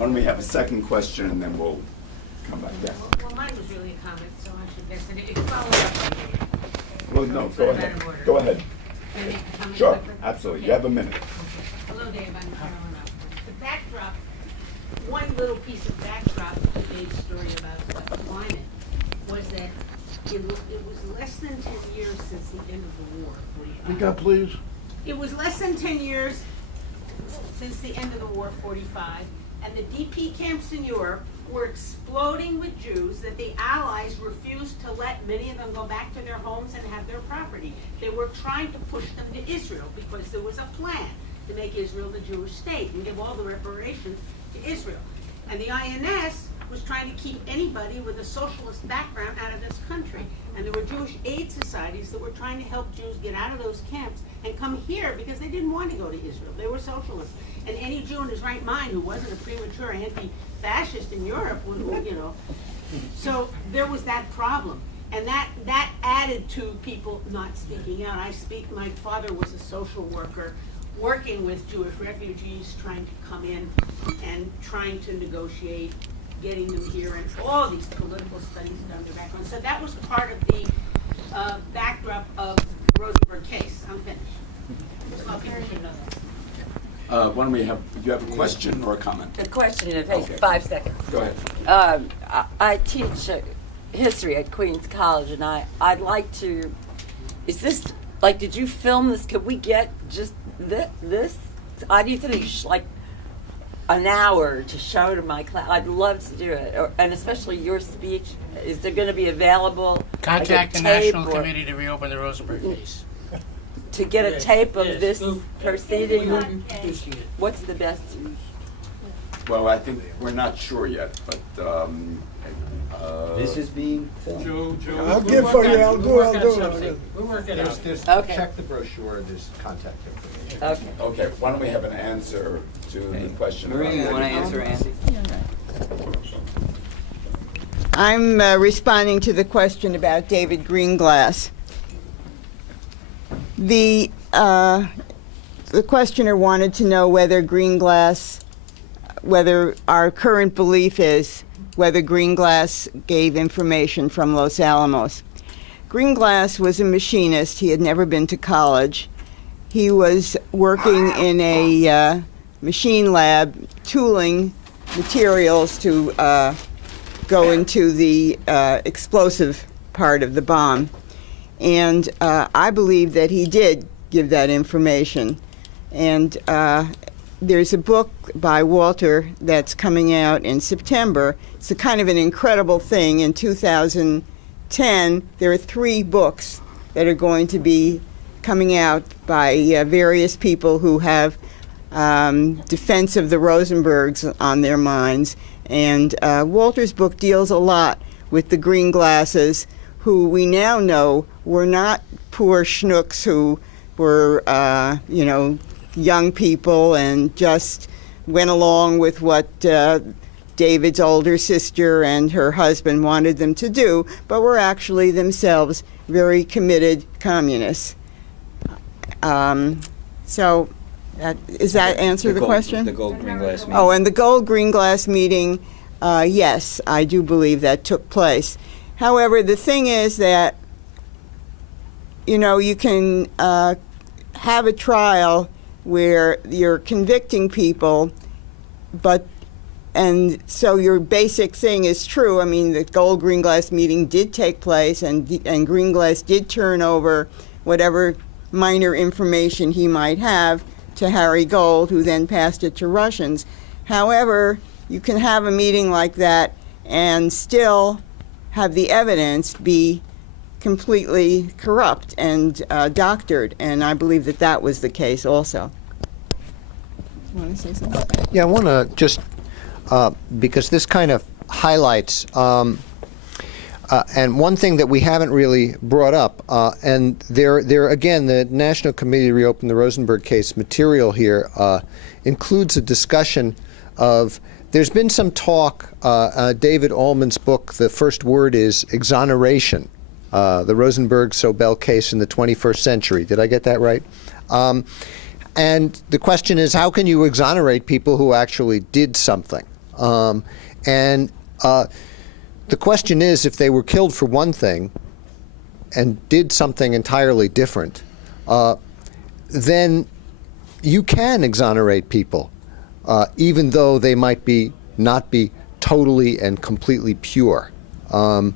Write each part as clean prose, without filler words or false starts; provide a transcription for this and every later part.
Why don't we have a second question and then we'll come back. Yeah. Well, mine was really a comment, so I should guess, and it followed up on you. Well, no, go ahead. Go ahead. Can I make a comment Sure, quickly? absolutely. Okay. You have a minute. Hello, Dave, I'm Carolyn Upton. The backdrop, one little piece of backdrop to Dave's story about climate was that it was less than 10 years since the end of the war, 45. Speak up, please. It was less than 10 years since the end of the war, 45, and the DP camps in Europe were exploding with Jews that the Allies refused to let many of them go back to their homes and have their property. They were trying to push them to Israel because there was a plan to make Israel the Jewish state and give all the reparations to Israel. And the INS was trying to keep anybody with a socialist background out of this country. And there were Jewish aid societies that were trying to help Jews get out of those camps and come here because they didn't want to go to Israel. They were socialists. And any Jew in his right mind who wasn't a premature anti-fascist in Europe would, you know. So there was that problem. And that added to people not speaking out. My father was a social worker working with Jewish refugees trying to come in and trying to negotiate getting them here and all these political studies done their background. So that was part of the backdrop of the Rosenberg case. I'm finished. Well, people should know that. Why don't we have, do you have a question or a comment? The question, it takes Okay. 5 seconds. Go ahead. I teach history at Queens College, and I'd like to. Is this like? Did you film this? Could we get just this? I need to like an hour to show to my class. I'd love to do it, and especially your speech. Is there going to be available? Contact the like a tape National or- Committee to reopen the Rosenberg case. to get a tape of Yes. this proceeding. We're producing it. What's the best? Well, I think we're not sure yet, but This is being filmed. Joe, I'll give for you, I'll do it. We're working on it. There's, Okay. check the brochure, there's contact information. Okay. okay. Why don't we have an answer to the question? Maria, you about- want to answer Andy? I'm responding to the question about David Greenglass. The questioner wanted to know whether whether our current belief is whether Greenglass gave information from Los Alamos. Greenglass was a machinist. He had never been to college. He was working in a machine lab, tooling materials to go into the explosive part of the bomb. And I believe that he did give that information. And there's a book by Walter that's coming out in September. It's a kind of an incredible thing. In 2010, there are 3 books that are going to be coming out by various people who have defense of the Rosenbergs on their minds. And Walter's book deals a lot with the Greenglasses, who we now know were not poor schnooks who were, young people and just went along with what David's older sister and her husband wanted them to do, but were actually themselves very committed communists. So, does that answer the question? The gold green glass meeting. Oh, and the gold green glass meeting, yes, I do believe that took place. However, the thing is that, you can have a trial where you're convicting people, and so your basic thing is true. I mean, the gold green glass meeting did take place, and Greenglass did turn over whatever minor information he might have to Harry Gold, who then passed it to Russians. However, you can have a meeting like that and still have the evidence be completely corrupt and doctored, and I believe that that was the case also. You want to say something? Yeah, I want to just, because this kind of highlights, and one thing that we haven't really brought up, and there again, the National Committee to Reopen the Rosenberg case material here includes a discussion of, there's been some talk, David Allman's book, the first word is exoneration, the Rosenberg-Sobel case in the 21st century. Did I get that right? And the question is, how can you exonerate people who actually did something? And the question is, if they were killed for one thing and did something entirely different, then you can exonerate people, even though they might not be totally and completely pure. And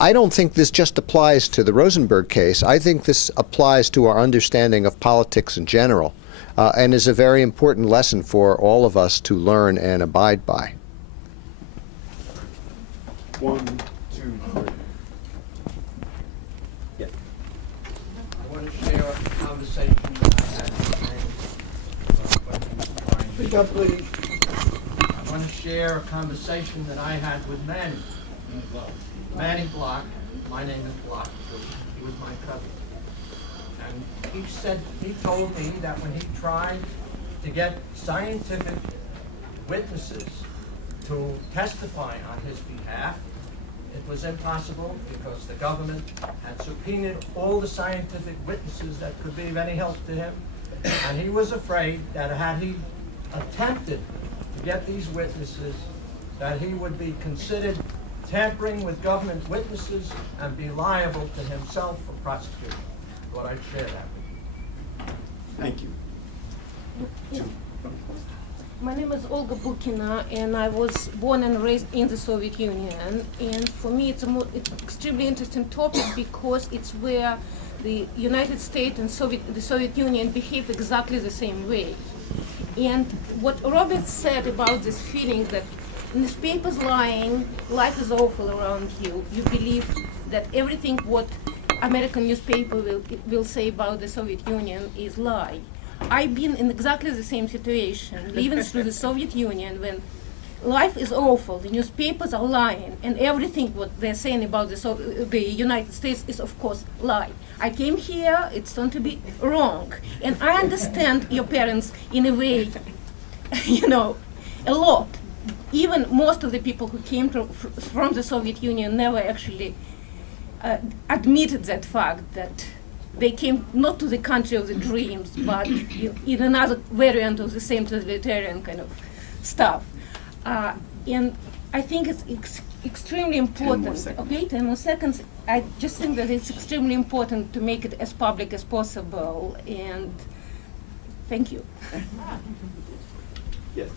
I don't think this just applies to the Rosenberg case. I think this applies to our understanding of politics in general, and is a very important lesson for all of us to learn and abide by. 1, 2, 3. Yeah. I want to share a conversation that I had with Manny. I want to share a conversation that I had with Manny. Manny Block. My name is Block. He was my cousin. And he told me that when he tried to get scientific witnesses to testify on his behalf, it was impossible because the government had subpoenaed all the scientific witnesses that could be of any help to him. And he was afraid that had he attempted to get these witnesses, that he would be considered tampering with government witnesses and be liable to himself for prosecution. I thought I'd share that with you. Thank you. My name is Olga Bukina, and I was born and raised in the Soviet Union. And for me, it's an extremely interesting topic because it's where the United States and the Soviet Union behave exactly the same way. And what Robert said about this feeling that newspapers lying, life is awful around you. You believe that everything what American newspaper will say about the Soviet Union is lie. I've been in exactly the same situation, living through the Soviet Union when life is awful, the newspapers are lying, and everything what they're saying about the United States is of course lie. I came here, it's going to be wrong. And I understand your parents in a way, a lot. Even most of the people who came from the Soviet Union never actually admitted that fact that they came not to the country of the dreams, but in another variant of the same totalitarian kind of stuff. And I think it's extremely important. 10 more seconds. Okay, 10 more seconds. I just think that it's extremely important to make it as public as possible. And thank you. Yes.